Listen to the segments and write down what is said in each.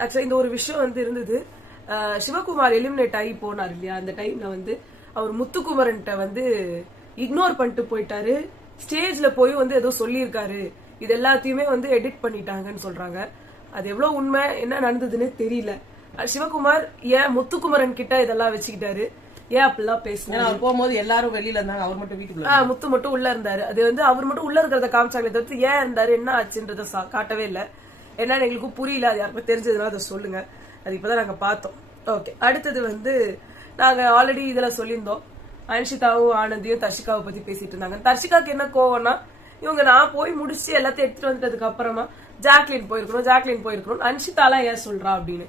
ஆக்சுவலா இந்த ஒரு விஷயம் வந்து இருந்தது. சிவகுமார் எலிமினேட் ஆகி போனார் இல்லையா, அந்த டைம்ல வந்து அவர் முத்துக்குமரன்ட்ட வந்து இக்னோர் பண்ணிட்டு போயிட்டாரு. ஸ்டேஜ்ல போய் வந்து ஏதோ சொல்லியிருக்காரு, இது எல்லாத்தையுமே வந்து எடிட் பண்ணிட்டாங்கன்னு சொல்றாங்க. அது எவ்வளவு உண்மை, என்ன நடந்ததுன்னு தெரியல. சிவகுமார் ஏன் முத்துக்குமரன் கிட்ட இதெல்லாம் வச்சுக்கிட்டாரு, ஏன் அப்படிலாம் பேசினாரு? போகும்போது எல்லாரும் வெளியில இருந்தாங்க, அவர் மட்டும் வீட்டுக்குள்ள, முத்து மட்டும் உள்ள இருந்தாரு. அது வந்து அவர் மட்டும் உள்ள இருக்கிறத காமிச்சாங்களே தவிர்த்து ஏன் இருந்தாரு, என்ன ஆச்சுன்றத காட்டவே இல்லை. என்னன்னு எங்களுக்கு புரியல. அது யாருக்கும் தெரிஞ்சதுன்னா அதை சொல்லுங்க. அது இப்பதான் நாங்க பார்த்தோம். ஓகே, அடுத்தது வந்து நாங்க ஆல்ரெடி இதுல சொல்லியிருந்தோம். அன்ஷிதாவும் ஆனந்தியும் தர்ஷிகாவை பத்தி பேசிட்டு இருந்தாங்க. தர்ஷிகாக்கு என்ன கோவம்னா, இவங்க நான் போய் முடிச்சு எல்லாத்தையும் எடுத்துட்டு வந்ததுக்கு அப்புறமா ஜாக்லின் போயிருக்கணும் அன்ஷிதாலாம் ஏன் சொல்றா அப்படின்னு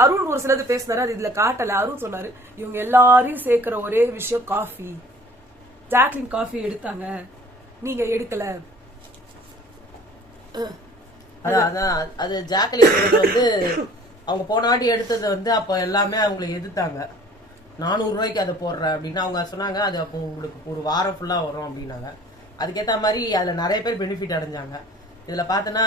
அருண் ஒரு சிலது பேசினாரு. அது இதுல காட்டல. அருண் சொன்னாரு, இவங்க எல்லாரையும் சேர்க்கிற ஒரே விஷயம் காஃபி. ஜாக்லின் காஃபி எடுத்தாங்க, நீங்க எடுக்கல. அது ஜாக்லின் வந்து அவங்க போனாடி எடுத்தது வந்து அப்ப எல்லாமே அவங்களை எதிர்த்தாங்க. 400 ரூபாய்க்கு அதை போடுற அப்படின்னு அவங்க சொன்னாங்க. அது அப்போ உங்களுக்கு ஒரு வாரம் ஃபுல்லா வரும் அப்படின்னாங்க. அதுக்கேற்ற மாதிரி அதுல நிறைய பேர் பெனிஃபிட் அடைஞ்சாங்க. இதுல பாத்தோன்னா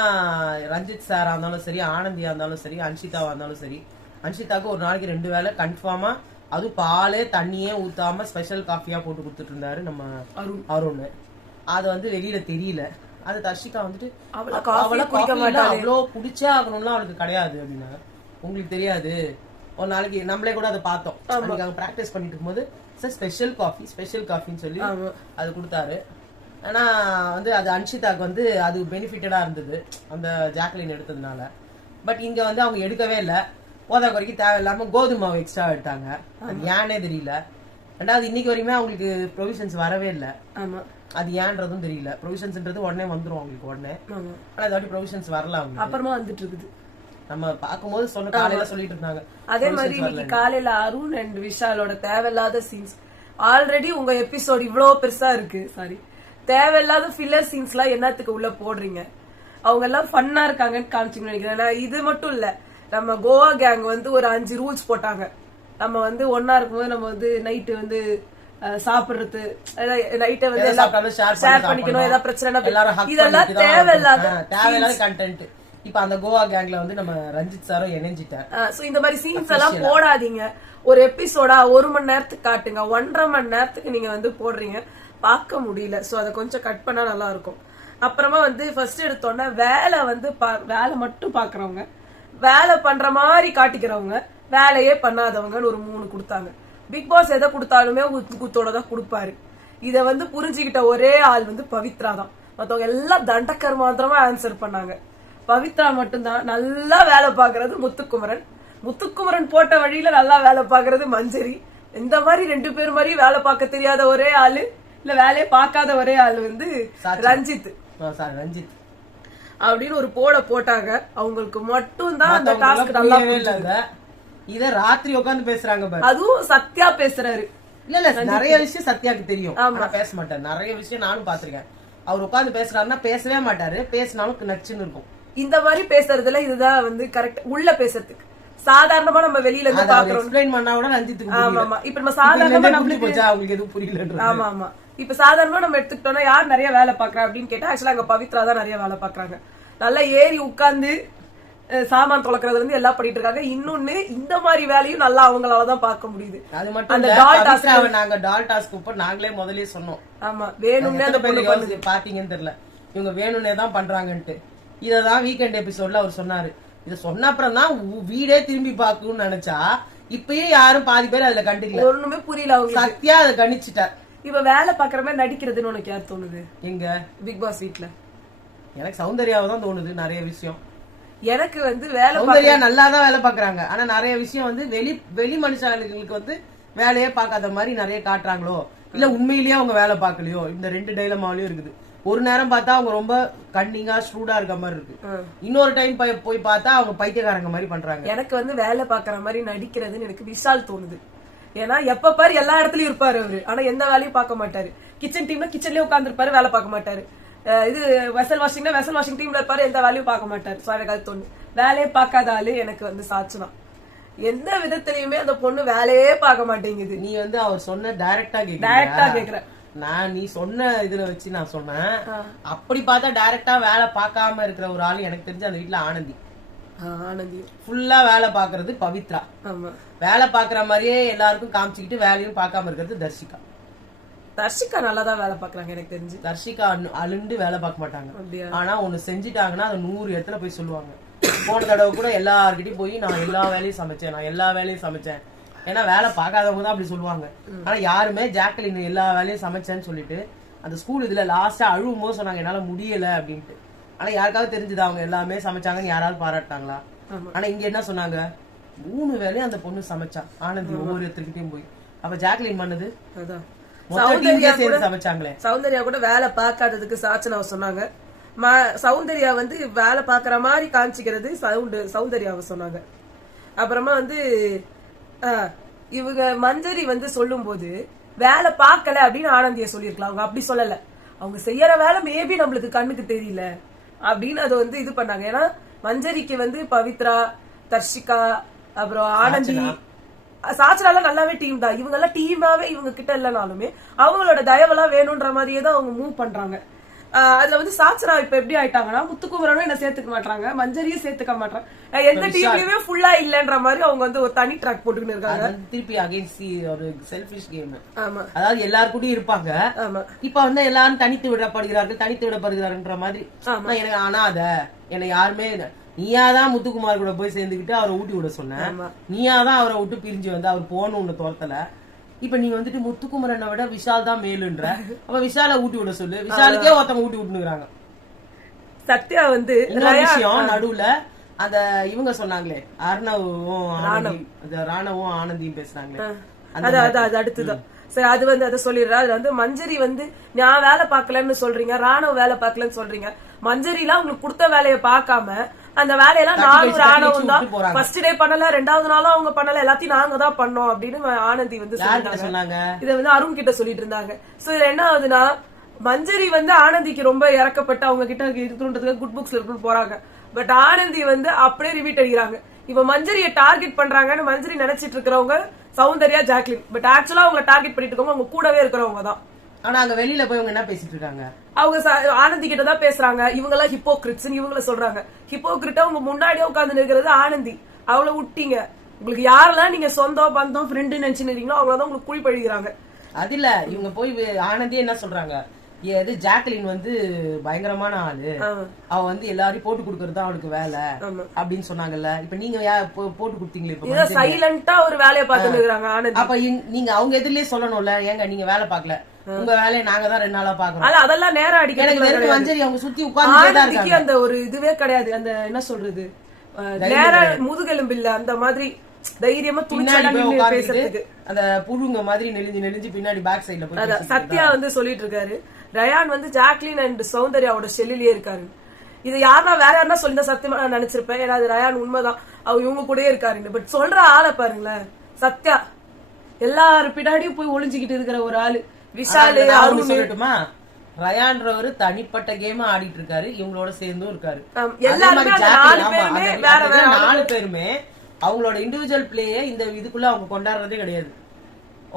ரஞ்சித் சாரா இருந்தாலும் சரி, ஆனந்தியா இருந்தாலும் சரி, அன்ஷிதாவா இருந்தாலும் சரி, அன்ஷிதாவுக்கு ஒரு நாளைக்கு 2 வேளை கன்ஃபார்மா, அதுவும் பாலே தண்ணியே ஊத்தாம ஸ்பெஷல் காஃபியா போட்டு கொடுத்துட்டு இருந்தாரு நம்ம அருண். அது வந்து வெளியில தெரியல. அது தர்ஷிகா வந்துட்டு அவளை அவ்வளோ குடிச்சே ஆகணும்லாம் அவளுக்கு கிடையாது அப்படின்னாங்க. உங்களுக்கு தெரியாது, ஒரு நாளைக்கு நம்மளே கூட அதை பார்த்தோம். அங்க பிராக்டிஸ் பண்ணிட்டு இருக்கும்போது ஸ்பெஷல் காஃபின்னு சொல்லி அது கொடுத்தாரு. ஆனா வந்து அது அன்ஷிதாக்கு வந்து அது பெனிஃபிட்டடா இருந்தது அந்த ஜாக்லின் எடுத்ததுனால. பட் இங்க வந்து அவங்க எடுக்கவே இல்லை. போதா குறைக்கு தேவையில்லாம கோதுமை மாவு எக்ஸ்ட்ரா எடுத்தாங்க. அது ஏன்னே தெரியல. ரெண்டாவது இன்னைக்கு வரையுமே அவங்களுக்கு ப்ரொவிஷன்ஸ் வரவே இல்லை. அது ஏன்றதும் தெரியல. ப்ரொவிஷன்ஸ்ன்றது உடனே வந்துரும் அவங்களுக்கு உடனே. ஆனா அது ப்ரொவிஷன்ஸ் வரல, அவங்க அப்புறமா வந்துட்டு இருக்குது. நம்ம பாக்கும்போது சொன்ன காலையில சொல்லிட்டு இருந்தாங்க. அதே மாதிரி இன்னைக்கு காலையில அருண் அண்ட் விஷாலோட தேவையில்லாத சீன்ஸ், ஆல்ரெடி உங்க எபிசோட் இவ்வளவு பெருசா இருக்கு. சாரி, தேவையில்லாத ஃபில்லர் சீன்ஸ் எல்லாம் என்னத்துக்கு உள்ள போடுறீங்க? அவங்க எல்லாம் ஃபன்னா இருக்காங்கன்னு காமிச்சிங்கன்னு நினைக்கிறேன். இது மட்டும் இல்ல, நம்ம கோவா கேங் வந்து ஒரு 5 ரூல்ஸ் போட்டாங்க. நம்ம வந்து ஒன்னா இருக்கும்போது நம்ம வந்து நைட்டு வந்து சாப்பிடுறது, நைட்டை வந்து ஷேர் பண்ணிக்கணும், ஏதாவது பிரச்சனை, இதெல்லாம் தேவையில்லாத கண்டென்ட். இப்ப அந்த கோவா கேங்ல வந்து நம்ம ரஞ்சித் சாரும் இணைஞ்சிட்டார். சோ இந்த மாதிரி சீன்ஸ் எல்லாம் போடாதீங்க. ஒரு எபிசோடா 1 மணி நேரத்துக்கு காட்டுங்க, 1.5 மணி நேரத்துக்கு நீங்க வந்து போடுறீங்க, பார்க்க முடியல. சோ அதை கொஞ்சம் கட் பண்ணா நல்லா இருக்கும். அப்புறமா வந்து ஃபர்ஸ்ட் எடுத்தோன்னா வேலை வந்து வேலை மட்டும் பாக்குறவங்க, வேலை பண்ற மாதிரி காட்டிக்கிறவங்க, வேலையே பண்ணாதவங்கன்னு ஒரு 3 கொடுத்தாங்க. பிக் பாஸ் எதை கொடுத்தாலுமே குத்தோட தான் கொடுப்பாரு. இத வந்து புரிஞ்சுக்கிட்ட ஒரே ஆள் வந்து பவித்ரா தான். மத்தவங்க எல்லாம் தண்டக்கர் மாத்திரமா ஆன்சர் பண்ணாங்க. பவித்ரா மட்டும்தான் நல்லா வேலை பாக்குறது முத்துக்குமரன் போட்ட வழியில நல்லா வேலை பாக்குறது மஞ்சரி. இந்த மாதிரி 2 பேர் மாதிரி வேலை பார்க்க தெரியாத ஒரே ஆளு, இல்ல வேலையை பார்க்காத ஒரே ஆளு வந்து ரஞ்சித் அப்படின்னு ஒரு போட்டாங்க. அவங்களுக்கு மட்டும் தான் அந்த டாஸ்க் நல்லா இல்ல. இத ராத்திரி உட்காந்து பேசுறாங்க, அதுவும் சத்யா பேசுறாரு. இல்ல நிறைய விஷயம் சத்யாக்கு தெரியும், ஆனா பேச மாட்டாரு. நிறைய விஷயம் நானும் பாத்திருக்கேன். அவர் உட்காந்து பேசுறாருன்னா பேசவே மாட்டாரு, பேசினாலும் நச்சுன்னு இருக்கும். இந்த மாதிரி பேசுறதுல இதுதான் வந்து கரெக்ட். உள்ள பேசுறதுக்கு சாதாரணமா நம்ம வெளியில இருந்து பாக்குறோம், எக்ஸ்பிளைன் பண்ணா கூட ரஞ்சித்துக்கு. ஆமா, இப்ப நம்ம சாதாரணமா நம்மளுக்கு அவங்களுக்கு எதுவும் புரியல. ஆமா, இப்ப சாதாரணமா நம்ம எடுத்துக்கிட்டோம்னா யார் நிறைய வேலை பாக்குறா அப்படின்னு கேட்டா ஆக்சுவலா அங்க பவித்ரா தான் நிறைய வேலை பாக்குறாங்க. நல்லா ஏறி உட்கார்ந்து சாமான் தொலைக்கிறதுல இருந்து எல்லாம் பண்ணிட்டு இருக்காங்க. இன்னொன்னு இந்த மாதிரி வேலையும் நல்லா அவங்களாலதான் பார்க்க முடியுது. அது மட்டும் இல்ல, நாங்க டால் டாஸ்க் இப்ப நாங்களே முதல்லயே சொன்னோம். ஆமா, வேணும்னே அந்த பொண்ணு பண்ணுது. பாத்தீங்கன்னு தெரியல, இவங்க வேணும்னே தான் பண்றாங்கன்ட்டு. இததான் வீக்கெண்ட் எபிசோட்ல அவர் சொன்னாரு. இத சொன்ன அப்புறம் தான் வீடே திரும்பி பாக்கணும்னு நினைச்சா இப்பயே யாரும் பாதி பேர் அதுல கண்டுக்கல. ஒண்ணுமே புரியல. அவங்க சத்யா அதை கணிச்சுட்டார். இப்ப வேலை பாக்குற மாதிரி நடிக்கிறதுன்னு உனக்கு யார் தோணுது? எங்க பிக் பாஸ் வீட்ல எனக்கு சௌந்தர்யாவை தான் தோணுது. நிறைய விஷயம் எனக்கு வந்து வேலை சௌந்தர்யா நல்லாதான் வேலை பாக்குறாங்க. ஆனா நிறைய விஷயம் வந்து வெளி மனுஷங்களுக்கு வந்து வேலையே பார்க்காத மாதிரி நிறைய காட்டுறாங்களோ, இல்ல உண்மையிலேயே அவங்க வேலை பார்க்கலையோ, இந்த 2 டைலமாவிலயும் இருக்குது. ஒரு நேரம் பார்த்தா அவங்க ரொம்ப கன்னிங்கா ஸ்ட்ரூடா இருக்க மாதிரி இருக்கு, இன்னொரு டைம் போய் பார்த்தா அவங்க பைத்தியக்காரங்க மாதிரி பண்றாங்க. எனக்கு வந்து வேலை பாக்குற மாதிரி நடிக்கிறதுன்னு எனக்கு விஷால் தோணுது. ஏன்னா எப்ப பாரு எல்லா இடத்துலயும் இருப்பாரு அவரு, ஆனா எந்த வேலையும் பார்க்க மாட்டாரு. கிச்சன் டீம்னா கிச்சன்லயே உட்கார்ந்து இருப்பாரு, வேலை பார்க்க மாட்டாரு. இது வெசல் வாஷிங் டீம்ல இருப்பாரு, எந்த வேலையும் பார்க்க மாட்டாரு. சோ எனக்கு அது தோணு, வேலையே பார்க்காத ஆளு எனக்கு வந்து சாட்சிதான். எந்த விதத்திலயுமே அந்த பொண்ணு வேலையே பார்க்க மாட்டேங்குது. நீ வந்து அவர் சொன்ன டைரக்டா கேக்குற, நான் நீ சொன்ன இதுல வச்சு நான் சொன்னேன். அப்படி பார்த்தா டைரக்டா வேலை பார்க்காம இருக்கிற ஒரு ஆளு எனக்கு தெரிஞ்ச அந்த வீட்டுல ஆனந்தி. ஆனந்தி ஃபுல்லா வேலை பாக்குறது பவித்ரா. ஆமா வேலை பாக்குற மாதிரியே எல்லாருக்கும் காமிச்சுக்கிட்டு வேலையும் பார்க்காம இருக்கிறது தர்ஷிகா. தர்ஷிகா நல்லாதான் வேலை பாக்குறாங்க எனக்கு தெரிஞ்சு. தர்ஷிகா அழுண்டு வேலை பார்க்க மாட்டாங்க. அப்படியா? ஆனா ஒண்ணு செஞ்சுட்டாங்கன்னா அதை 100 இடத்துல போய் சொல்லுவாங்க. போன தடவை கூட எல்லார்கிட்டயும் போய் நான் எல்லா வேலையும் சமைச்சேன். ஏன்னா வேலை பார்க்காதவங்க தான் அப்படி சொல்லுவாங்க. ஆனா யாருமே ஜாக்லின் எல்லா வேலையும் சமைச்சேன்னு சொல்லிட்டு அந்த ஸ்கூல் இதுல லாஸ்டா அழுவும் போது சொன்னாங்க என்னால முடியல அப்படின்ட்டு. ஆனா யாருக்காவது தெரிஞ்சுதா அவங்க எல்லாமே சமைச்சாங்கன்னு யாராவது பாராட்டாங்களா? ஆனா இங்க என்ன சொன்னாங்க, 3 வேலையும் அந்த பொண்ணு சமைச்சா ஆனந்தி ஒவ்வொரு இடத்துக்கிட்டையும் போய். அப்ப ஜாக்லின் பண்ணது சமைச்சாங்களே. சௌந்தர்யா கூட வேலை பார்க்காததுக்கு சாட்சனாவை சொன்னாங்க. சௌந்தர்யா வந்து வேலை பாக்குற மாதிரி காமிச்சிக்கிறது சௌந்தர்யாவை சொன்னாங்க. அப்புறமா வந்து இவங்க மஞ்சரி வந்து சொல்லும் போது வேலை பார்க்கல அப்படின்னு ஆனந்திய சொல்லிருக்கலாம். அவங்க அப்படி சொல்லல, அவங்க செய்யற வேலை மேபி நம்மளுக்கு கண்ணுக்கு தெரியல அப்படின்னு அதை வந்து இது பண்ணாங்க. ஏன்னா மஞ்சரிக்கு வந்து பவித்ரா, தர்ஷிகா, அப்புறம் ஆனந்தி, சாச்சனால நல்லாவே டீம் தான். இவங்க எல்லாம் டீமாவே இவங்க கிட்ட இல்லைனாலுமே அவங்களோட தயவெல்லாம் வேணும்ன்ற மாதிரியே தான் அவங்க மூவ் பண்றாங்க. அதுல வந்து சாச்சனா இப்ப எப்படி ஆயிட்டாங்கன்னா முத்துக்குமரனும் என்ன சேர்த்துக்க மாட்டாங்க, மஞ்சரியும் சேர்த்துக்க மாட்டாங்க. எந்த டீம்லயுமே ஃபுல்லா இல்லன்ற மாதிரி அவங்க வந்து ஒரு தனி ட்ராக் போட்டுக்கிட்டு இருக்காங்க. திருப்பி அகைன்ஸ்ட் ஒரு செல்ஃபிஷ் கேம். ஆமா, அதாவது எல்லாரும் கூடயும் இருப்பாங்க. ஆமா, இப்ப வந்து எல்லாரும் தனித்து விடப்படுகிறார்கள் மாதிரி. எனக்கு அனாத என்னை யாருமே நீயாதான் முத்துக்குமார் கூட போய் சேர்ந்துக்கிட்டு அவரை ஊட்டி விட சொன்ன, நீயாதான் அவரை விட்டு பிரிஞ்சு வந்து அவர் போன உன்னை துரத்தல. இப்ப நீங்க வந்துட்டு முத்துக்குமரனை விட விஷால் தான் மேலுன்ற, அப்ப விஷால ஊட்டி விட சொல்லு. விஷாலுக்கே ஒருத்தவங்க ஊட்டி விட்டுனுக்குறாங்க. சத்யா வந்து விஷயம் நடுவுல அந்த இவங்க சொன்னாங்களே ராணவும் ஆனந்தியும் பேசுறாங்களே, அது அடுத்துதான். சரி, அது வந்து அதை சொல்லிடுறா. அது வந்து மஞ்சரி வந்து நான் வேலை பாக்கலன்னு சொல்றீங்க, ராணுவ வேலை பாக்கலன்னு சொல்றீங்க. மஞ்சரி எல்லாம் உங்களுக்கு கொடுத்த வேலையை பார்க்காம அந்த வேலையெல்லாம் நானும் ராணுவம் தான் ஃபர்ஸ்ட் டே பண்ணல, 2வது நாளும் அவங்க பண்ணல, எல்லாத்தையும் நாங்க தான் பண்ணோம் அப்படின்னு ஆனந்தி வந்து சொன்னாங்க. இதை வந்து அருண் கிட்ட சொல்லிட்டு இருந்தாங்க. சோ இதுல என்ன ஆகுதுன்னா மஞ்சரி வந்து ஆனந்திக்கு ரொம்ப இறக்கப்பட்டு அவங்க கிட்ட இருக்குன்றதுக்கு குட் புக்ஸ்ல இருக்குன்னு போறாங்க. பட் ஆனந்தி வந்து அப்படியே ரிவீட் அடிக்கிறாங்க. இப்ப மஞ்சரியை டார்கெட் பண்றாங்கன்னு மஞ்சரி நினைச்சிட்டு இருக்கிறவங்க சௌந்தர்யா, ஜாக்லின். பட் ஆக்சுவலா அவங்க டார்கெட் பண்ணிட்டு இருக்கவங்க அவங்க கூடவே இருக்கிறவங்க தான். ஆனா அங்க வெளியில போய் அவங்க என்ன பேசிட்டு இருக்காங்க, அவங்க ஆனந்தி கிட்ட தான் பேசுறாங்க. இவங்க எல்லாம் ஹிப்போக்ரிட்ஸ் இவங்கள சொல்றாங்க. ஹிப்போக்ரிட்டா உங்க முன்னாடியே உட்கார்ந்து இருக்கிறது ஆனந்தி. அவளை விட்டீங்க, உங்களுக்கு யாரெல்லாம் நீங்க சொந்தம் பந்தம் ஃப்ரெண்டு நினைச்சுக்கிறீங்களோ அவங்களதான் உங்களுக்கு குழி பழிக்கிறாங்க. அது இல்ல, இவங்க போய் ஆனந்தியே என்ன சொல்றாங்க, எது ஜாக்லின் வந்து பயங்கரமான ஆளு, அவ வந்து எல்லாரையும் போட்டு குடுக்கறது அவளுக்கு வேலை அப்படின்னு சொன்னாங்கல்ல. இப்ப நீங்க போட்டு கொடுத்தீங்களே, இப்ப சைலண்டா ஒரு வேலையை பார்த்துட்டு இருக்காங்க ஆனந்தி. அப்ப நீங்க அவங்க எதிரிலேயே சொல்லணும்ல, ஏங்க நீங்க வேலை பாக்கல, உங்க வேலையை நாங்க தான் 2 நாளா பாக்குறோம். அதெல்லாம் நேரம் அடிக்க மஞ்சரி அவங்க சுத்தி உட்கார்ந்து அந்த ஒரு இதுவே கிடையாது. அந்த என்ன சொல்றது, நேர முதுகெலும்பு இல்ல, அந்த மாதிரி தைரியமா துணிச்சலா பேசுறதுக்கு அந்த புழுங்க மாதிரி நெளிஞ்சு பின்னாடி பேக் சைடுல போய் சத்யா வந்து சொல்லிட்டு இருக்காரு. ரயான் வந்து ஜாக்லின் அண்ட் சௌந்தர்யாவோட செல்லிலேயே இருக்காரு. இது யாருன்னா வேற யாருன்னா சொல்லிருந்தா சத்தியமா நான் நினைச்சிருப்பேன். ஏன்னா அது ரயான் உண்மைதான், அவர் இவங்க கூட இருக்காரு. பட் சொல்ற ஆளை பாருங்களேன், சத்யா எல்லாரும் பின்னாடியும் போய் ஒளிஞ்சுக்கிட்டு இருக்கிற ஒரு ஆளு. விஷாலு சொல்லட்டுமா, ரயான்றவரு தனிப்பட்ட கேம் ஆடிட்டு இருக்காரு, இவங்களோட சேர்ந்தும் இருக்காரு. 4 பேருமே அவங்களோட இண்டிவிஜுவல் பிளேய இந்த இதுக்குள்ள அவங்க கொண்டாடுறதே கிடையாது.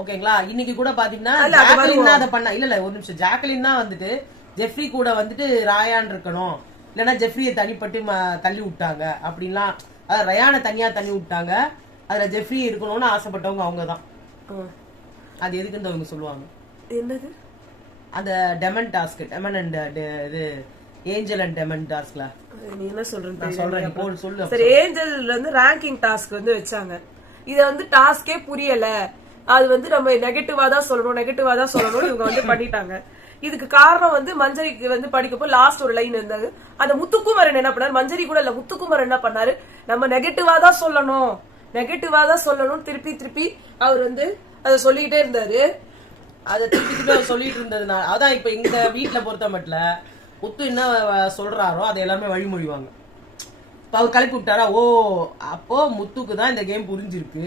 ஓகேங்களா? இன்னைக்கு கூட பாத்தீங்கன்னா ஜாக்லின் தான் அதை பண்ண. இல்ல ஒரு நிமிஷம், ஜாக்லின் தான் வந்துட்டு ஜெஃப்ரி கூட வந்துட்டு ராயான் இருக்கணும், இல்லன்னா ஜெஃப்ரியை தனிப்பட்டு தள்ளி விட்டாங்க அப்படின்லாம். அதாவது ரயானை தனியா தள்ளி விட்டாங்க, அதுல ஜெஃப்ரி இருக்கணும்னு ஆசைப்பட்டவங்க அவங்கதான். அது எதுக்குன்னு அவங்க சொல்லுவாங்க. என்னது அந்த டெமன் டாஸ்க், டெமன் அண்ட் இது ஏஞ்சல் அண்ட் டெமன் டாஸ்க்ல நீ என்ன சொல்றேன்னு சொல்லு. சரி, ஏஞ்சல் வந்து ரேங்கிங் டாஸ்க் வந்து வச்சாங்க. இத வந்து டாஸ்கே புரியல, அது வந்து நம்ம நெகட்டிவா தான் சொல்லணும் இவங்க வந்து பண்ணிட்டாங்க. இதுக்கு காரணம் வந்து மஞ்சரிக்கு வந்து படிக்கப்போ லாஸ்ட் ஒரு லைன் இருந்தாரு. அந்த முத்துக்குமரன் என்ன பண்ணாரு, மஞ்சரி கூட இல்ல, முத்துக்குமரன் என்ன பண்ணாரு, நம்ம நெகட்டிவா தான் சொல்லணும் திருப்பி அவர் வந்து அதை சொல்லிட்டே இருந்தாரு. அதை திருப்பி சொல்லிட்டு இருந்ததுனால அதான் இப்ப இந்த வீட்டுல பொறுத்த மட்டும் முத்து என்ன சொல்றாரோ அதை எல்லாமே வழிமொழிவாங்க. இப்ப அவர் கிளப்பி விட்டாரா, ஓ அப்போ முத்துக்கு தான் இந்த கேம் புரிஞ்சிருக்கு.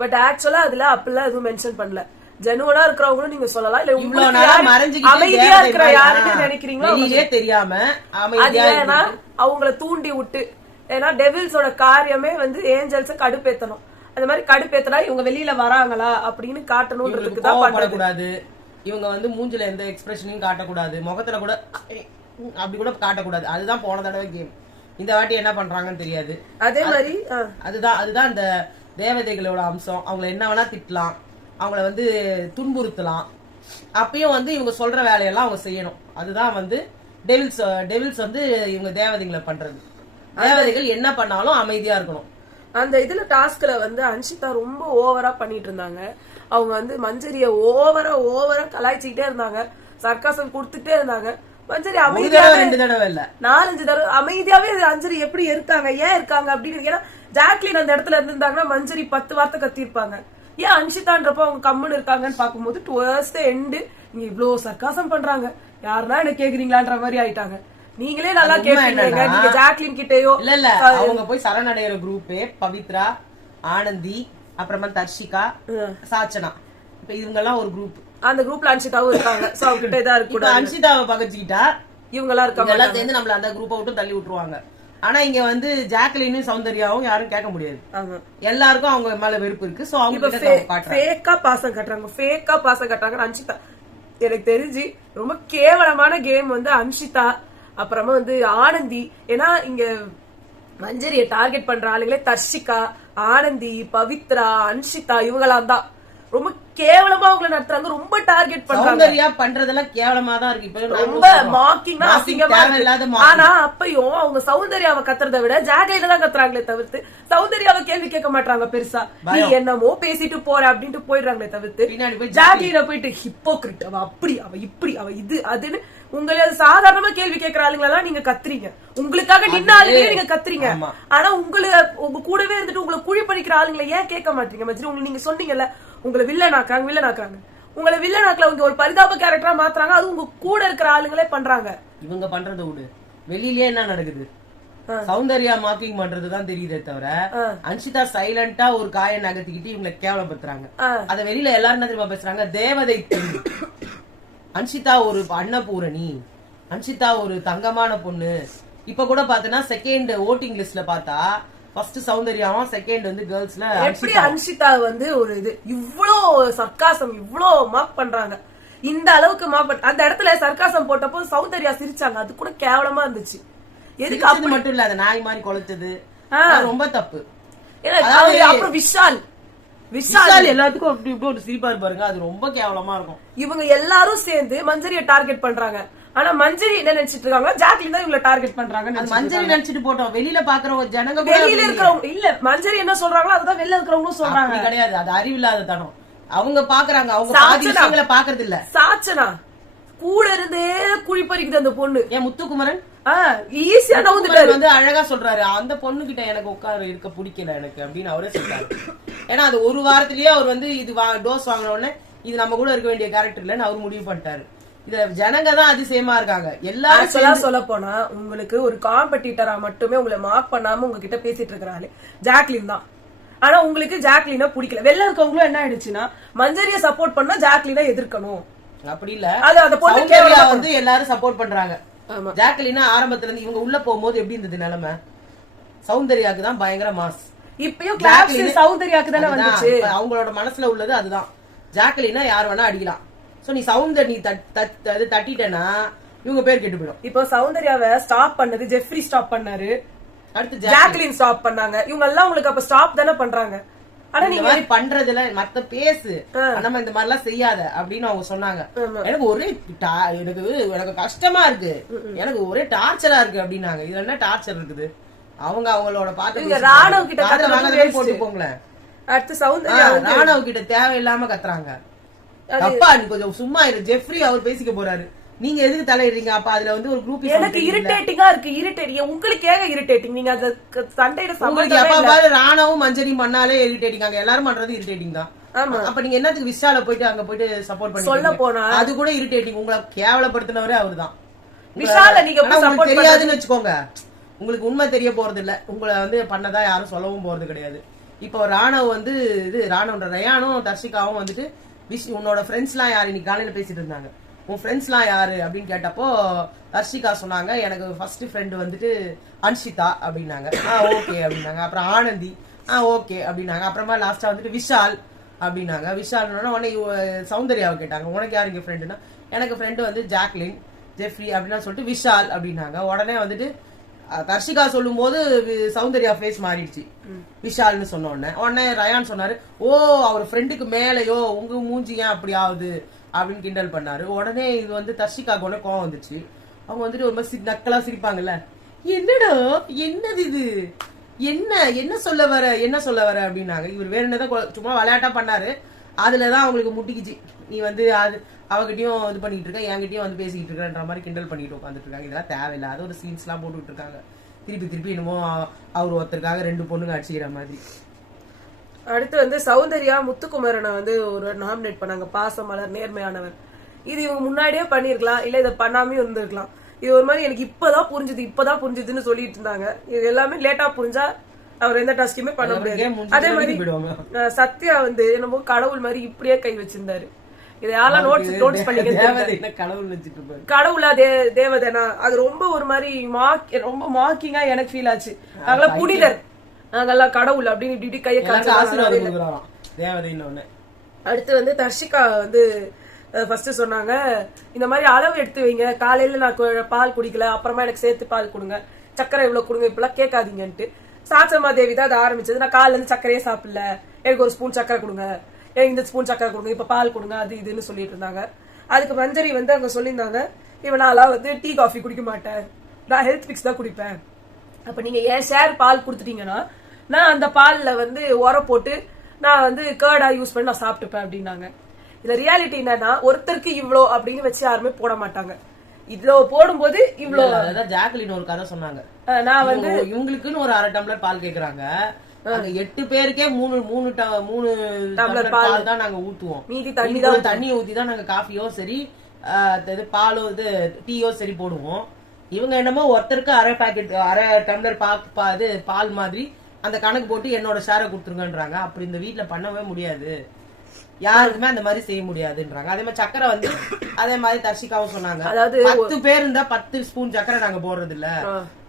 பட் ஆக்சுவலா அதுல அப்படிலாம் எதுவும் மென்ஷன் பண்ணல. ஜெனுவனா இருக்கிறவங்களும் நீங்க சொல்லலாம், இல்ல இவ்வளவு நாளா அமைதியா இருக்கிற யாருன்னு நினைக்கிறீங்களோ வெளியிலே தெரியாம அமைதியா அவங்கள தூண்டி விட்டு. ஏன்னா டெவில்ஸோட காரியமே வந்து ஏஞ்சல்ஸ கடுப்பேத்தணும். அந்த மாதிரி கடுப்பேத்தனா இவங்க வெளியில வராங்களா அப்படின்னு காட்டணும்ன்றதுக்கு தான் பண்ணக்கூடாது. இவங்க வந்து மூஞ்சில எந்த எக்ஸ்பிரஷனையும் காட்டக்கூடாது, முகத்துல கூட அப்படி கூட காட்டக்கூடாது. அதுதான் போன தடவை கேம். இந்த வாட்டி என்ன பண்றாங்கன்னு தெரியாது. அதே மாதிரி அதுதான் இந்த தேவதைகளோட அம்சம். அவங்களை என்ன வேணா திட்டலாம், அவங்கள வந்து துன்புறுத்தலாம். அப்பயும் வந்து இவங்க சொல்ற வேலையெல்லாம் அவங்க செய்யணும். அதுதான் வந்து டெவில்ஸ் வந்து இவங்க தேவதைகளை பண்றது. தேவதைகள் என்ன பண்ணாலும் அமைதியா இருக்கணும். அந்த இதுல டாஸ்க்ல வந்து அன்ஷிதா ரொம்ப ஓவரா பண்ணிட்டு இருந்தாங்க. அவங்க வந்து மஞ்சரிய ஓவரா கலாய்ச்சிக்கிட்டே இருந்தாங்க, சர்க்காசம் கொடுத்துட்டே இருந்தாங்க. மஞ்சரி அமைதியாவே 2 தடவை இல்ல 4-5 தடவை அமைதியாவே அஞ்சரி எப்படி இருக்காங்க, ஏன் இருக்காங்க அப்படின்னு. ஏன்னா ஜாக்லின் அந்த இடத்துல இருந்திருந்தாங்கன்னா மஞ்சரி 10 வார்த்தை கத்திருப்பாங்க. ஏன் அன்ஷிதான்றப்ப அவங்க கம்முன்னு இருக்காங்கன்னு பாக்கும்போது டுவர்ஸ் த எண்டு இங்க இவ்வளவு சர்க்காசம் பண்றாங்க, யாருன்னா என்ன கேக்குறீங்களான்ற மாதிரி ஆயிட்டாங்க. நீங்களே நல்லா கேட்பீங்க, நீங்க ஜாக்லின் கிட்டயோ இல்ல அவங்க போய் சரணடைகிற குரூப்பே பவித்ரா, ஆனந்தி, அப்புறமா தர்ஷிகா, சாச்சனா, இப்ப இவங்க எல்லாம் ஒரு குரூப். அந்த குரூப்ல அன்ஷிதாவும் இருக்காங்க. சோ அவங்க கிட்ட இதா இருக்கு. அன்ஷிதாவை பகச்சிக்கிட்டா இவங்க எல்லாம் இருக்காங்க, எல்லாம் சேர்ந்து நம்மள அந்த குரூப்பை விட்டு தள்ளி விட்டுருவாங்க. ஆனா இங்க வந்து ஜாக்லினும் சௌந்தர்யாவும் யாரும் கேட்க முடியாது. எல்லாருக்கும் அவங்க மேல வெறுப்பு இருக்கு. சோ அவங்க ஃபேக்கா பாசம் கட்டுறாங்க. அன்ஷிதா எனக்கு தெரிஞ்சு ரொம்ப கேவலமான கேம் வந்து அன்ஷிதா, அப்புறமா வந்து ஆனந்தி. ஏன்னா இங்க மஞ்சரிய டார்கெட் பண்ற ஆளுங்களே தர்ஷிகா, ஆனந்தி, பவித்ரா, அன்ஷிதா இவங்களாம் தான் ரொம்ப கேவலமா அவங்களை நடத்துறாங்க, ரொம்ப டார்கெட் பண்றாங்க. பண்றதெல்லாம் கேவலமா தான் இருக்கு. இப்ப ரொம்ப மார்க்கிங்கா அசிங்கமா இருக்கு. ஆனா அப்பயும் அவங்க சௌந்தர்யாவை கத்துறதை விட ஜாக்லின தான் கத்துறாங்களே தவிர்த்து சௌந்தர்யாவை கேள்வி கேட்க மாட்டாங்க பெருசா. நீ என்னமோ பேசிட்டு போற அப்படின்ட்டு போயிடுறாங்களே தவிர்த்து ஜாக்லின போயிட்டு ஹிப்போக்ரிட், அவ அப்படி, அவ இப்படி, அவ இது அதுன்னு உங்களை சாதாரணமா கேள்வி கேட்கிற ஆளுங்களெல்லாம் நீங்க கத்துறீங்க. உங்களுக்காக நின்ன ஆளுங்களே நீங்க கத்துறீங்க. ஆனா உங்க கூடவே இருந்துட்டு உங்களை குழி பறிக்கிற ஆளுங்களை ஏன் கேட்க மாட்டீங்க? மச்சி உங்களுக்கு நீங்க சொன்னீங்கல்ல, உங்களை வில்லனாக்குறாங்க. உங்களை வில்லனாக்கல உங்க ஒரு பரிதாப கேரக்டரா மாத்துறாங்க. அது உங்க கூட இருக்கிற ஆளுங்களே பண்றாங்க. இவங்க பண்றத விடு, வெளியிலேயே என்ன நடக்குது? சௌந்தர்யா மார்க்கிங் பண்றதுதான் தெரியுதே தவிர அன்ஷிதா சைலண்டா ஒரு காயை நகர்த்திக்கிட்டு இவங்களை கேவலப்படுத்துறாங்க. அத வெளியில எல்லாரும் என்ன தெரியுமா பேசுறாங்க? தேவதை அன்ஷிதா ஒரு அன்னபூரணி, அன்ஷிதா ஒரு தங்கமான பொண்ணு. இப்ப கூட பாத்தீங்கன்னா செகண்ட் ஓட்டிங் லிஸ்ட்ல பார்த்தா ஃபர்ஸ்ட் சௌந்தர்யாவும், செகண்ட் வந்து கேர்ள்ஸ்ல எப்படி அன்ஷிதா வந்து ஒரு இது இவ்ளோ சர்க்காசம் இவ்ளோ மார்க் பண்றாங்க. இந்த அளவுக்கு மார்க் அந்த இடத்துல சர்க்காசம் போட்டப்போ சௌந்தர்யா சிரிச்சாங்க, அது கூட கேவலமா இருந்துச்சு. எதுக்கு அது மட்டும் இல்ல, அது நாய் மாதிரி கொளுத்தது ரொம்ப தப்பு. அப்புறம் விஷால் எல்லாத்துக்கும் அப்படி இப்படி ஒரு சிரிப்பா இருப்பாருங்க, அது ரொம்ப கேவலமா இருக்கும். இவங்க எல்லாரும் சேர்ந்து மஞ்சரிய டார்கெட் பண்றாங்க. ஆனா மஞ்சரி என்ன நினைச்சிட்டு இருக்காங்க? ஜாக்லின் தான் இவங்களை டார்கெட் பண்றாங்க. மஞ்சரி நினைச்சிட்டு போட்டோம், வெளியில பாக்குற ஜனங்க வெளியில இருக்கிறவங்க இல்ல, மஞ்சரி என்ன சொல்றாங்களோ அதுதான் வெளியில இருக்கிறவங்களும் சொல்றாங்க. கிடையாது, அது அறிவில்லாத தனம். அவங்க பாக்குறாங்க, அவங்க பாதி விஷயங்களை பாக்குறது இல்ல. சாச்சனா கூட இருந்தே குழி பறிக்குது அந்த பொண்ணு. ஏன் முத்துக்குமரன் ஈஸியா வந்து அழகா சொல்றாரு, அந்த பொண்ணு கிட்ட எனக்கு உட்கார இருக்க பிடிக்கல எனக்கு அப்படின்னு அவரே சொல்றாரு. ஏன்னா அது ஒரு வாரத்திலேயே அவர் வந்து இது டோஸ் வாங்கின உடனே இது நம்ம கூட இருக்க வேண்டிய கேரக்டர் இல்லன்னு அவர் முடிவு பண்ணிட்டாரு. இதுல ஜனங்க தான் அதிசயமா இருக்காங்க. எல்லாரும் சொல்ல போனா உங்களுக்கு ஒரு காம்படிட்டரா மட்டுமே உங்களை மார்க் பண்ணாம உங்ககிட்ட பேசிட்டு இருக்கிறாரு ஜாக்லின் தான். ஆனா உங்களுக்கு ஜாக்லினா பிடிக்கல. வெளில இருக்கவங்களும் என்ன ஆயிடுச்சுன்னா மஞ்சரிய சப்போர்ட் பண்ணா ஜாக்லினா எதிர்க்கணும். அப்படி இல்ல, அது வந்து எல்லாரும் சப்போர்ட் பண்றாங்க. ஜாக்லினா ஆரம்பத்துல இருந்து இவங்க உள்ள போகும்போது எப்படி இருந்தது நிலைமை? சௌந்தர்யாக்கு தான் பயங்கர மாஸ். இப்பயும் சௌந்தர்யாக்கு தானே வந்துச்சு. அவங்களோட மனசுல உள்ளது அதுதான். ஜாக்லினா யார் வேணா அடிக்கலாம். சோ நீ சௌந்தர் நீ தட்டிட்டேன்னா இவங்க பேர் கெட்டு போயிடும். இப்போ சௌந்தர்யாவை ஸ்டாப் பண்ணது ஜெஃப்ரி ஸ்டாப் பண்ணாரு, அடுத்து ஜாக்லின் ஸ்டாப் பண்ணாங்க. இவங்க எல்லாம் உங்களுக்கு அப்ப ஸ்டாப் தானே பண்றாங்க. ஆனா நீங்க பண்றதுல மத்த பேசு, நம்ம இந்த மாதிரி எல்லாம் செய்யாத அப்படின்னு அவங்க சொன்னாங்க. எனக்கு ஒரே எனக்கு கஷ்டமா இருக்கு, எனக்கு ஒரே டார்ச்சரா இருக்கு அப்படின்னாங்க. இதுல என்ன டார்ச்சர் இருக்குது? அவங்க அவங்களோட பாத்து ராணவ் கிட்ட போட்டு போங்களேன். அடுத்து சௌந்தர்யா ராணவ் கிட்ட தேவையில்லாம கத்துறாங்க. அப்பா நீ கொஞ்சம் சும்மா இரு, ஜெஃப்ரி அவர் பேசிக்க போறாரு, நீங்க எதுக்கு தலையிடுறீங்க? அப்ப அதுல வந்து ஒரு குரூப் எனக்கு இரிட்டேட்டிங்கா இருக்கு. இரிட்டேட்டிங் உங்களுக்கு ஏங்க இரிட்டேட்டிங்? நீங்க அந்த சண்டையில சம்பந்தமே இல்ல. ராணவும் மஞ்சரி பண்ணாலே இரிட்டேட்டிங், அங்க எல்லாரும் பண்றது இரிட்டேட்டிங் தான். அப்ப நீங்க என்னத்துக்கு விஷால போயிட்டு அங்க போயிட்டு சப்போர்ட் பண்ணி சொல்ல போனா அது கூட இரிட்டேட்டிங். உங்களை கேவலப்படுத்தினவரே அவருதான். விஷால நீங்க சப்போர்ட் தெரியாதுன்னு வச்சுக்கோங்க, உங்களுக்கு உண்மை தெரிய போறது இல்ல. உங்களை வந்து பண்ணதா யாரும் சொல்லவும் போறது கிடையாது. இப்போ ராணவ் வந்து இது ராணவ் ரயானும் தர்ஷிகாவும் வந்துட்டு உன்னோட ஃப்ரெண்ட்ஸ் எல்லாம் யாரு இன்னைக்கு காலையில பேசிட்டு இருந்தாங்க, உன் ஃப்ரெண்ட்ஸ் எல்லாம் யாரு அப்படின்னு கேட்டப்போ தர்ஷிகா சொன்னாங்க எனக்கு ஃபர்ஸ்ட் ஃப்ரெண்ட் வந்துட்டு அன்ஷிதா அப்படின்னாங்க. ஓகே அப்படின்னாங்க. அப்புறம் ஆனந்தி ஓகே அப்படின்னாங்க. அப்புறமா லாஸ்டா வந்துட்டு விஷால் அப்படின்னாங்க. விஷால் உடனே சௌந்தர்யாவை கேட்டாங்க உனக்கு யாரு இங்க ஃப்ரெண்டுன்னா எனக்கு ஃப்ரெண்டு வந்து ஜாக்லின், ஜெஃப்ரி அப்படின்னு சொல்லிட்டு விஷால் அப்படின்னாங்க. உடனே வந்துட்டு தர்ஷிகா சொல்லும் போது சௌந்தர்யா ஃபேஸ் மாறிடுச்சு விஷால்னு சொன்ன உடனே ரயான் சொன்னாரு, ஓ அவர் ஃப்ரெண்டுக்கு மேலயோ உங்க மூஞ்சி ஏன் அப்படி ஆகுது அப்படின்னு கிண்டல் பண்ணாரு. உடனே இது வந்து தர்ஷிகாக்கு உடனே கோவம் வந்துச்சு. அவங்க வந்துட்டு ஒரு மாதிரி நக்கலா சிரிப்பாங்கல்ல, என்னடா என்னது இது, என்ன சொல்ல வர அப்படின்னாங்க. இவர் வேற என்னதான் சும்மா விளையாட்டா பண்ணாரு. அதுலதான் அவங்களுக்கு முட்டிக்குச்சு. நீ வந்து அது அவகிட்டயும் இது பண்ணிட்டு இருக்க, என்கிட்டயும் வந்து பேசிக்கிட்டு இருக்கன்ற மாதிரி கிண்டல் பண்ணிட்டு உட்காந்துட்டு இருக்காங்க. இதெல்லாம் தேவையில்லாத ஒரு சீன்ஸ் எல்லாம் போட்டுக்கிட்டு இருக்காங்க. திருப்பி என்னமோ அவர் ஒருத்தருக்காக 2 பொண்ணுங்க அடிச்சுக்கிற மாதிரி. அடுத்து வந்து சௌந்தர்யா முத்துக்குமரனை வந்து ஒரு நாமினேட் பண்ணாங்க, பாசமலர் நேர்மையானவர். இது இவங்க முன்னாடியே பண்ணிருக்கலாம், இல்ல இதை பண்ணாமே இருந்திருக்கலாம். இது ஒரு மாதிரி எனக்கு இப்பதான் புரிஞ்சுதுன்னு சொல்லிட்டு இருந்தாங்க. இது எல்லாமே லேட்டா புரிஞ்சா அவர் எந்த டாஸ்க்குமே பண்ண முடியாது. அதே மாதிரி சத்யா வந்து நம்ம கடவுள் மாதிரி இப்படியே கை வச்சிருந்தாரு. இதை யாரெல்லாம் நோட்டீஸ் பண்ணிக்க, கடவுளா தேவதேனா, அது ரொம்ப ஒரு மாதிரி ரொம்ப மாக்கிங்கா எனக்கு ஃபீல் ஆச்சு. அதெல்லாம் புனிதர், நாங்கெல்லாம் கடவுள் அப்படின்னு இப்படி கையை காய்ச்சி. அடுத்து வந்து தர்ஷிகா வந்து ஃபர்ஸ்ட் சொன்னாங்க, இந்த மாதிரி அளவு எடுத்து வைங்க, காலையில நான் பால் குடிக்கல, அப்புறமா எனக்கு சேர்த்து பால் கொடுங்க, சக்கரை இவ்வளவு கொடுங்க, இப்பெல்லாம் கேட்காதீங்கன்ட்டு. சாச்சம்மா தேவி தான் அதை ஆரம்பிச்சது. நான் காலைல இருந்து சக்கரையே சாப்பிடல, எனக்கு ஒரு ஸ்பூன் சக்கரை கொடுங்க, எனக்கு இந்த ஸ்பூன் சக்கரை கொடுங்க, இப்ப பால் கொடுங்க, அது இதுன்னு சொல்லிட்டு இருந்தாங்க. அதுக்கு மஞ்சரி வந்து அங்க சொல்லியிருந்தாங்க, இவனாலாம் வந்து டீ காஃபி குடிக்க மாட்டேன், நான் ஹெல்த் பிக்ஸ் தான் குடிப்பேன். அப்ப நீங்க ஏன் ஷேர் பால் கொடுத்துட்டீங்கன்னா நான் அந்த பால்ல வந்து உர போட்டு நான் வந்து கேர்டா யூஸ் பண்ணி நான் சாப்பிட்டுப்பேன் அப்படின்னாங்க. இதுல ரியாலிட்டி என்னன்னா, ஒருத்தருக்கு இவ்வளோ அப்படின்னு வச்சு யாருமே போட மாட்டாங்க. இவ்வளோ போடும்போது இவ்வளோ. ஜாக்லின் ஒரு கதை சொன்னாங்க, நான் வந்து இவங்களுக்குன்னு ஒரு 1/2 டம்ளர் பால் கேக்குறாங்க, 8 பேருக்கே 3 டம்ளர் பால் தான் நாங்க ஊத்துவோம், மீதி தண்ணி ஊத்தி தான் நாங்க காஃபியோ சரி பாலோ இது டீயோ சரி போடுவோம். இவங்க என்னமோ ஒருத்தருக்கு 1/2 டம்ளர் பால் மாதிரி அந்த கணக்கு போட்டு என்னோட ஷேரை கொடுத்துருங்கன்றாங்க. அப்படி இந்த வீட்டுல பண்ணவே முடியாது, யாருக்குமே அந்த மாதிரி செய்ய முடியாதுன்றாங்க. அதே மாதிரி சக்கரை வந்து அதே மாதிரி தர்ஷிகாவும் சொன்னாங்க, அதாவது 10 பேர் இருந்தா 10 ஸ்பூன் சக்கரை நாங்க போடுறது இல்ல,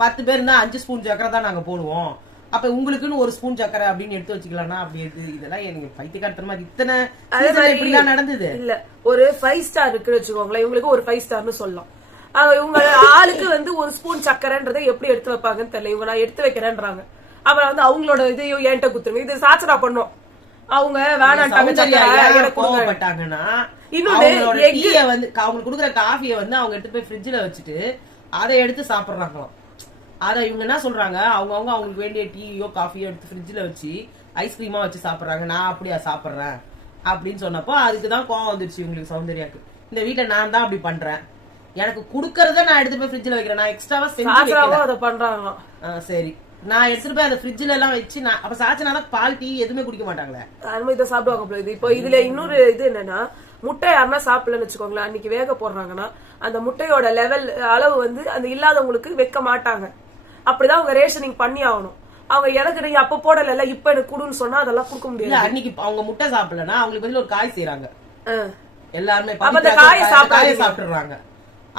10 பேர் இருந்தா 5 ஸ்பூன் சக்கரை தான் நாங்க போடுவோம். அப்ப உங்களுக்குன்னு 1 ஸ்பூன் சக்கரை அப்படின்னு எடுத்து வச்சுக்கலாம். அப்படி இதெல்லாம் எனக்கு பைத்தியக்காரத்தனமா இத்தனை இப்படிலாம் நடந்தது இல்ல. ஒரு 5 ஸ்டார் இருக்குன்னு வச்சுக்கோங்களேன், இவங்களுக்கு ஒரு 5 ஸ்டார்னு சொல்லலாம். இவங்க ஆளுக்கு வந்து 1 ஸ்பூன் சக்கரைன்றதை எப்படி எடுத்து வைப்பாங்கன்னு தெரியல. இவங்க நான் எடுத்து வைக்கிறேன்றாங்க. அப்புறம் வந்து அவங்களோட இதையும் என்கிட்ட குத்துருங்க, இது சாச்சரா பண்ணும். அவங்க வேணாட்டாங்கன்னா அவங்களுக்கு கொடுக்குற காஃபிய வந்து அவங்க எடுத்து போய் ஃப்ரிட்ஜ்ல வச்சுட்டு அதை எடுத்து சாப்பிடுறாங்களாம். அத இவங்க என்ன சொல்றாங்க, அவங்களுக்கு வேண்டிய டீயோ காஃபியோ எடுத்து ஃப்ரிட்ஜ்ல வச்சு ஐஸ்கிரீமா வச்சு சாப்பிடுறாங்க. நான் அப்படியா சாப்பிடுறேன் அப்படின்னு சொன்னப்போ அதுக்குதான் கோவம் வந்துருச்சு இவங்களுக்கு சௌந்தர்யாக்கு. இந்த வீட்டுல நான் தான் அப்படி பண்றேன், எனக்கு குடுக்கறத நான் எடுத்து போய் ஃப்ரிட்ஜ்ல வைக்கிறேன், நான் எக்ஸ்ட்ராவா செஞ்சு பண்றாங்க. சரி, நான் எடுத்துட்டு போய் அந்த ஃப்ரிட்ஜ்ல எல்லாம் வச்சு நான் அப்ப சாச்சனா பால் டீ எதுவுமே குடிக்க மாட்டாங்களே, அதுமாதிரி இதை சாப்பிடுவாங்க. இப்போ இதுல இன்னொரு இது என்னன்னா, முட்டை யாருன்னா சாப்பிடலன்னு வச்சுக்கோங்களேன், அன்னைக்கு வேக போடுறாங்கன்னா அந்த முட்டையோட லெவல் அளவு வந்து அந்த இல்லாதவங்களுக்கு வைக்க மாட்டாங்க. அப்படிதான் அவங்க ரேஷனிங் பண்ணி ஆகணும். அவங்க எனக்கு நீங்க அப்ப போடல இப்ப எனக்கு குடுன்னு சொன்னா அதெல்லாம் கொடுக்க முடியாது. அன்னைக்கு அவங்க முட்டை சாப்பிடலன்னா அவங்களுக்கு பதில் ஒரு காய் செய்யறாங்க எல்லாருமே, காயை சாப்பிடுறாங்க.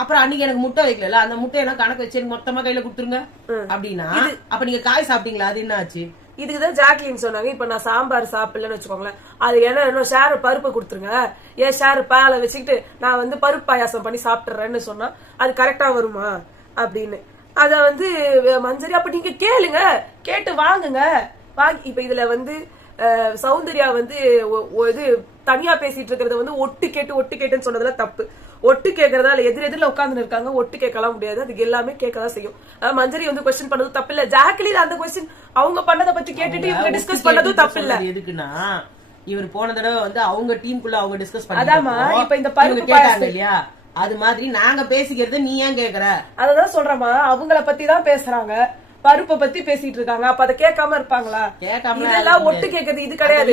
அப்புறம் அன்னைக்கு எனக்கு முட்டை வைக்கல, அந்த முட்டை எல்லாம் கணக்கு வச்சு எனக்கு மொத்தமா கையில குடுத்துருங்க அப்படின்னா அப்ப நீங்க காய் சாப்பிட்டீங்களா, அது என்ன ஆச்சு? இதுக்குதான் ஜாக்லின் சொன்னாங்க, இப்ப நான் சாம்பார் சாப்பிடலன்னு வச்சுக்கோங்களேன், அது என்ன ஷேர் பருப்பு கொடுத்துருங்க, ஏன் ஷேர் பாலை வச்சுக்கிட்டு நான் வந்து பருப்பு பாயாசம் பண்ணி சாப்பிட்டுறேன்னு சொன்னா அது கரெக்டா வருமா அப்படின்னு. அத வந்து மஞ்சரி அப்ப நீங்க கேளுங்க, கேட்டு வாங்குங்க. இப்ப இதுல வந்து சௌந்தர்யா வந்து இது தனியா பேசிட்டு இருக்கிறத வந்து ஒட்டு கேட்டுன்னு சொன்னதுல தப்பு. ஒட்டு கேட்கறதால எதிரெதிரில உட்கார்ந்து இருக்காங்க, ஒட்டு கேட்கலாம் முடியாது, அதுக்கு எல்லாமே கேட்கதான் செய்யும். மஞ்சரி வந்து கொஸ்டின் பண்ணது தப்பு இல்ல, ஜாக்லின் அந்த கொஸ்டின் அவங்க பண்ணதை பத்தி கேட்டுட்டு இவங்க டிஸ்கஸ் பண்ணதும் தப்பு இல்ல. எதுக்குன்னா இவர் போன தடவை வந்து அவங்க டீமுக்குள்ள அவங்க டிஸ்கஸ் பண்ணாங்க, இப்ப இந்த பருப்பு கேட்டாங்க இல்லையா, அது மாதிரி நாங்க பேசிக்கிறது நீ ஏன் கேக்குற, அததான் சொல்றமா, அவங்கள பத்தி தான் பேசுறாங்க, பருப்பை பத்தி பேசிட்டு இருக்காங்க. அப்ப அதை கேட்காம இருப்பாங்களா? இதெல்லாம் ஒட்டு கேக்குறது இது கிடையாது.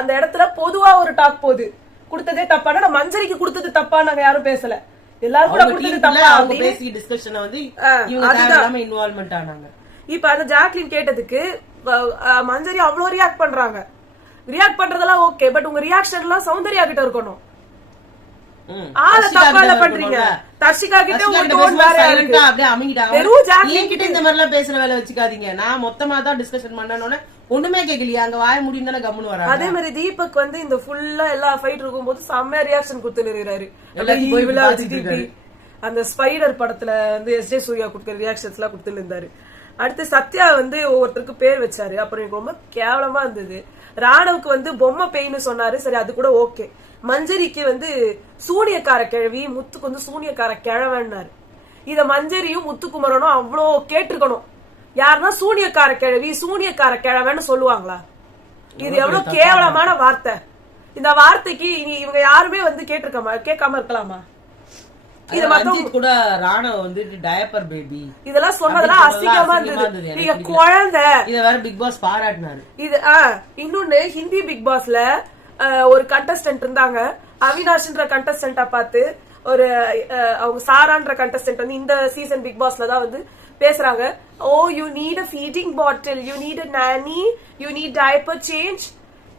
அந்த இடத்துல பொதுவா ஒரு டாக் போகுது, கொடுத்ததே தப்பானா மஞ்சரிக்கு கொடுத்தது தப்பா நாங்க யாரும் பேசல, எல்லாரும் கூட கொடுத்தது தப்பா பேசி டிஸ்கஷன் வந்து இவங்க இன்வால்வ்மென்ட் ஆனாங்க. இப்ப அந்த ஜாக்லின் கேட்டதுக்கு மஞ்சரி அவ்வளவு ரியாக்ட் பண்றாங்க. ரியாக்ட் பண்றதெல்லாம் ஓகே, பட் உங்க ரியாக்ஷன் எல்லாம் சௌந்தர்யா கிட்ட இருக்கணும். ஆள தப்பால பண்றீங்க, தர்ஷிகா கிட்ட ஒரு டோன் வேற இருக்கு, அப்படியே அமிங்கிட்டாங்க. வெறும் ஜாக்லின் கிட்ட இந்த மாதிரி எல்லாம் பேசுற வேலை வச்சுக்காதீங்க. நான் மொத்தமா தான் டிஸ்கஷன் பண்ணனோனே ஒண்ணுமே கேக்கலையா, அங்க வாய முடியும்னு கம்முன்னு வராங்க. அதே மாதிரி தீபக் வந்து இந்த ஃபுல்லா எல்லா ஃபைட் இருக்கும்போது செம்ம ரியாக்ஷன் கொடுத்து நிறாரு. அந்த ஸ்பைடர் படத்துல வந்து எஸ்.ஜே. சூர்யா கொடுக்குற ரியாக்ஷன்ஸ் எல்லாம் கொடுத்துட்டு இருந்தாரு. அடுத்து சத்யா வந்து ஒவ்வொருத்தருக்கு பேர் வச்சாரு. அப்புறம் எனக்கு ரொம்ப கேவலமா இருந்தது. ராணவுக்கு வந்து பொம்மை பேய்னு சொன்னாரு, சரி அது கூட ஓகே. மஞ்சரிக்கு வந்து சூனியக்கார கிழவி, முத்துக்கு வந்து சூனியக்கார கிழவன்னாரு. இத மஞ்சரியும் முத்துக்குமரனும் அவ்வளோ கேட்டிருக்கணும். யாருன்னா சூனியக்கார கிழவி சூனியக்கார கிழவன்னு சொல்லுவாங்களா? இது எவ்வளவு கேவலமான வார்த்தை. இந்த வார்த்தைக்கு இவங்க யாருமே வந்து கேட்காம இருக்கலாமா? இது மத்தவங்க கூட ராணவ வந்து டயப்பர் பேபி இதெல்லாம் சொன்னதெல்லாம் அசிங்கமா இருந்தது. நீங்க குழந்தை இத வேற பிக் பாஸ் பாராட்டினாரு. இது இன்னொன்னு ஹிந்தி பிக் பாஸ்ல ஒரு கண்டஸ்டன்ட் இருந்தாங்க. அவினாஷ்ன்ற கண்டஸ்டன்ட பார்த்து ஒரு அவங்க சாரான்ற கண்டஸ்டன்ட் வந்து இந்த சீசன் பிக் பாஸ்ல தான் வந்து பேசுறாங்க. Oh you need a feeding bottle, you need a nanny, you need diaper change.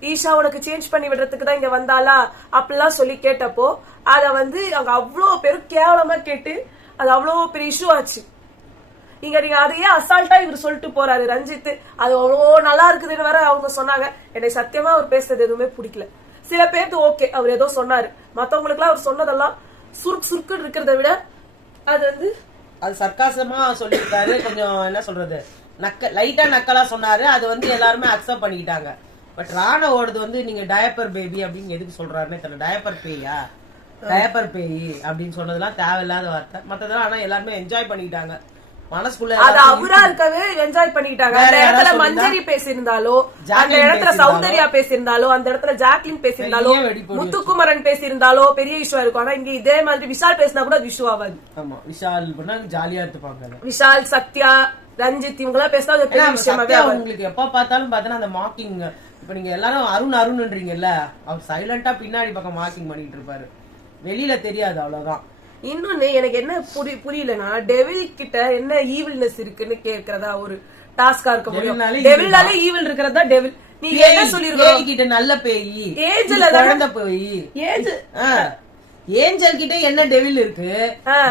Isha உனக்கு சேஞ்ச் பண்ணி விடுறதுக்கு தான் இங்க வந்தாளா அப்படிலாம் சொல்லி கேட்டப்போ அத வந்து அவங்க அவ்வளவு பேரும் கேவலமா கேட்டு அது அவ்வளவு பெரிய இஷ்யூ ஆச்சு. நீங்க அதையே அசால்ட்டா இவர் சொல்லிட்டு போறாரு ரஞ்சித். அது அவ்வளோ நல்லா இருக்குதுன்னு வேற அவங்க சொன்னாங்க. எனக்கு சத்தியமா அவர் பேசுறது எதுவுமே பிடிக்கல. சில பேருக்கு ஓகே அவர் ஏதோ சொன்னாரு, மத்தவங்களுக்கு எல்லாம் அவர் சொன்னதெல்லாம் சுருக்கு இருக்கிறத விட அது வந்து அது சர்க்காசமா சொல்லியிருக்காரு. கொஞ்சம் என்ன சொல்றது, லைட்டா நக்கலா சொன்னாரு. அது வந்து எல்லாருமே அக்செப்ட் பண்ணிக்கிட்டாங்க. பட் ராணவோடது வந்து நீங்க டயப்பர் பேபி அப்படின்னு எதுக்கு சொல்றாருன்னே தெரியல. டயப்பர் பேயா, டயப்பர் பேய் அப்படின்னு சொன்னதெல்லாம் தேவையில்லாத வார்த்தை. மத்ததெல்லாம் ஆனா எல்லாருமே என்ஜாய் பண்ணிக்கிட்டாங்க மனசுக்குள்ள. அது அவரா இருக்கவே என்ஜாய் பண்ணிக்கிட்டாங்க. அந்த இடத்துல மஞ்சரி பேசியிருந்தாலோ, அந்த இடத்துல சௌந்தர்யா பேசியிருந்தாலோ, அந்த இடத்துல ஜாக்லின் பேசியிருந்தாலோ, முத்துக்குமரன் பேசியிருந்தாலோ பெரிய இஷ்யூ இருக்கும். ஆனா இங்க இதே மாதிரி விஷால் பேசினா கூட இஷ்யூ ஆகாது. ஆமா, விஷால் பண்ணா ஜாலியா இருப்பாங்க. விஷால், சத்யா, ரஞ்சித் இவங்க எல்லாம் பேசினா அது பெரிய விஷயமாவே உங்களுக்கு எப்ப பார்த்தாலும் பாத்தீங்கன்னா அந்த மார்க்கிங். இப்ப நீங்க எல்லாரும் அருண்ன்றீங்கல்ல, அவர் சைலண்டா பின்னாடி பக்கம் மார்க்கிங் பண்ணிட்டு இருப்பாரு, வெளியில தெரியாது, அவ்வளவுதான். இன்னொன்னு எனக்கு என்ன புரியலன்னா, டெவில் கிட்ட என்ன ஈவில்னஸ் இருக்குன்னு கேக்குறதா ஒரு டாஸ்கா இருக்க முடியும். டெவில்னாலே ஈவில் இருக்கிறதா டெவில். நீங்க என்ன சொல்லிருக்கீங்க? கிட்ட நல்ல பேய், ஏஞ்சல் குழந்தை பேய், ஏஞ்சல் கிட்ட என்ன டெவில் இருக்கு,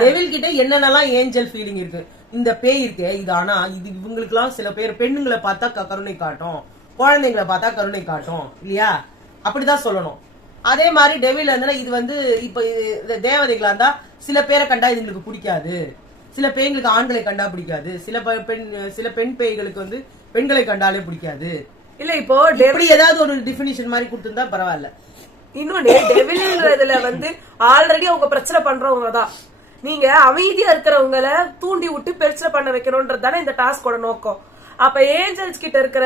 டெவில் கிட்ட என்னென்னலாம் ஏஞ்சல் ஃபீலிங் இருக்கு. இந்த பேய் இருக்கு இது, ஆனா இது இவங்களுக்கு எல்லாம் சில பேர் பெண்ணுங்களை பார்த்தா கருணை காட்டும், குழந்தைங்களை பார்த்தா கருணை காட்டும் இல்லையா? அப்படிதான் சொல்லணும். அதே மாதிரி டெவில் வந்து இது வந்து இப்ப தேவதைகளா இருந்தா சில பேரை கண்டா இதுங்களுக்கு பிடிக்காது, சில பேய்களுக்கு ஆண்களை கண்டா பிடிக்காது, சில பெண் பேய்களுக்கு வந்து பெண்களை கண்டாலே பிடிக்காது. இல்ல இப்போ எப்படி ஏதாவது ஒரு டிஃபினிஷன் மாதிரி கொடுத்திருந்தா பரவாயில்ல. இன்னொன்னு டெவில்ன்றதுல வந்து ஆல்ரெடி அவங்க பிரச்சனை பண்றவங்க தான். நீங்க அமைதியா இருக்கிறவங்கள தூண்டி விட்டு பிரச்சனை பண்ண வைக்கணும்ன்றது தானே இந்த டாஸ்கோட நோக்கம். அப்ப ஏஞ்சல்ஸ் கிட்ட இருக்கிற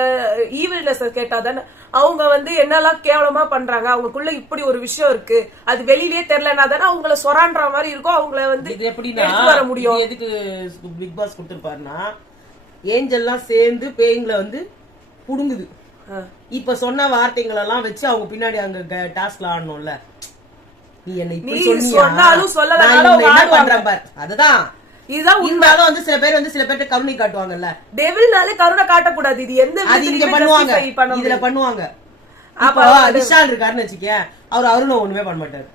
ஈவில்னஸ் கேட்டா தானே அவங்க வந்து என்னெல்லாம் கேவலமா பண்றாங்க, அவங்களுக்குள்ள இப்படி ஒரு விஷயம் இருக்கு, அது வெளியிலேயே தெரியலன்னா தானே அவங்கள சொரான்ற மாதிரி இருக்கும். அவங்கள வந்து எப்படின்னா வர முடியும். எதுக்கு பிக் பாஸ் கொடுத்திருப்பாருன்னா, ஏஞ்சல்லாம் சேர்ந்து பேய்களை வந்து புடுங்குது. இப்ப சொன்ன வார்த்தைகள் எல்லாம் வச்சு அவங்க பின்னாடி அங்க டாஸ்க்ல ஆடணும்ல. நீ என்ன இப்படி சொன்னாலும் சொல்லல, அதுதான் இதுதான் உண்மையாதான் வந்து சில பேர் வந்து சில பேர்ட்ட கருணை காட்டுவாங்கல்ல. டெவில்னாலே கருணை காட்டக்கூடாது. இது எந்த இங்க பண்ணுவாங்க, இதுல பண்ணுவாங்க. அப்ப விஷால் இருக்காருன்னு வச்சுக்க, அவர் அருண் ஒண்ணுமே பண்ண மாட்டாரு.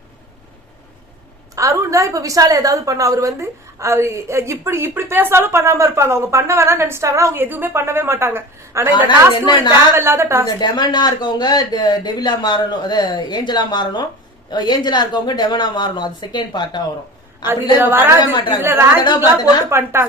அருண் தான் இப்ப விஷால ஏதாவது பண்ண, அவர் வந்து இப்படி பேசாலும் பண்ணாம இருப்பாங்க. அவங்க பண்ண வேணாம்னு நினைச்சிட்டாங்கன்னா அவங்க எதுவுமே பண்ணவே மாட்டாங்க. ஆனா இந்த டாஸ்க் தேவையில்லாத டாஸ்க். டெமனா இருக்கவங்க டெவிலா மாறணும், அது ஏஞ்சலா மாறணும், ஏஞ்சலா இருக்கவங்க டெமனா மாறணும். அது செகண்ட் பார்ட்டா வரும்.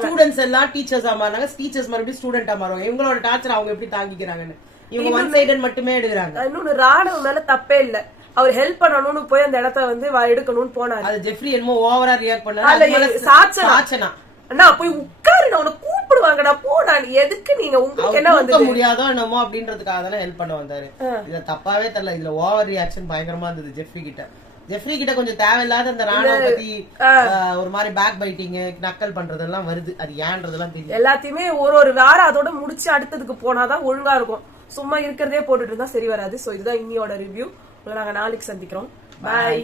ஸ்டூடெண்ட்ஸ் எல்லாம் டீச்சர்ஸா மாறாங்க, டீச்சர்ஸ் மறுபடியும் ஸ்டூடெண்டா மாறுவாங்க. இவங்களோட டார்ச்சர் அவங்க எப்படி தாங்கிக்கிறாங்கன்னு இவங்க ஒன் சைடட் மட்டுமே எடுக்கிறாங்க. இன்னொன்னு ராணுவ மேல தப்பே இல்ல, அவர் ஹெல்ப் பண்ணணும்னு போய் அந்த இடத்த வந்து எடுக்கணும்னு போனாரு. அது ஜெஃப்ரி என்னமோ ஓவரா ரியாக்ட் பண்ணாரு. சாச்சனா அண்ணா போய் உட்காரு, நான் உன கூப்பிடுவாங்கடா போனா, எதுக்கு நீங்க உங்களுக்கு என்ன வந்து முடியாதோ என்னமோ அப்படின்றதுக்காக தானே ஹெல்ப் பண்ண வந்தாரு. இத தப்பாவே தெரியல. இதுல ஓவர் ரியாக்ஷன் பயங்கரமா இருந்தது ஜெஃப்ரி கிட்ட. ஜெஃப்ரி கிட்ட கொஞ்சம் தேவையில்லாத அந்த ராணுவ பத்தி ஒரு மாதிரி பேக் பைட்டிங் நக்கல் பண்றதெல்லாம் வருது. அது ஏன்றதெல்லாம் தெரியும். எல்லாத்தையுமே ஒரு வாரம் அதோட முடிச்சு அடுத்ததுக்கு போனாதான் ஒழுங்கா இருக்கும். சும்மா இருக்கிறதே போட்டுட்டு இருந்தா சரி வராது. சோ இதுதான் இன்னியோட ரிவ்யூ. நாங்க நாளைக்கு சந்திக்கிறோம். பாய்.